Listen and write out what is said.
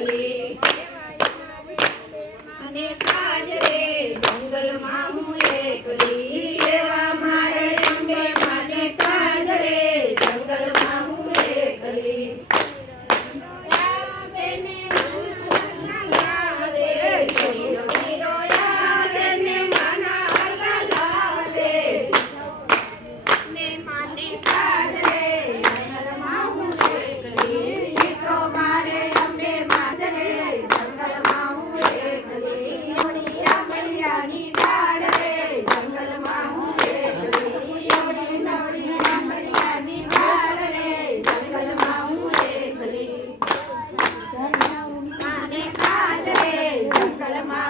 હું અને la.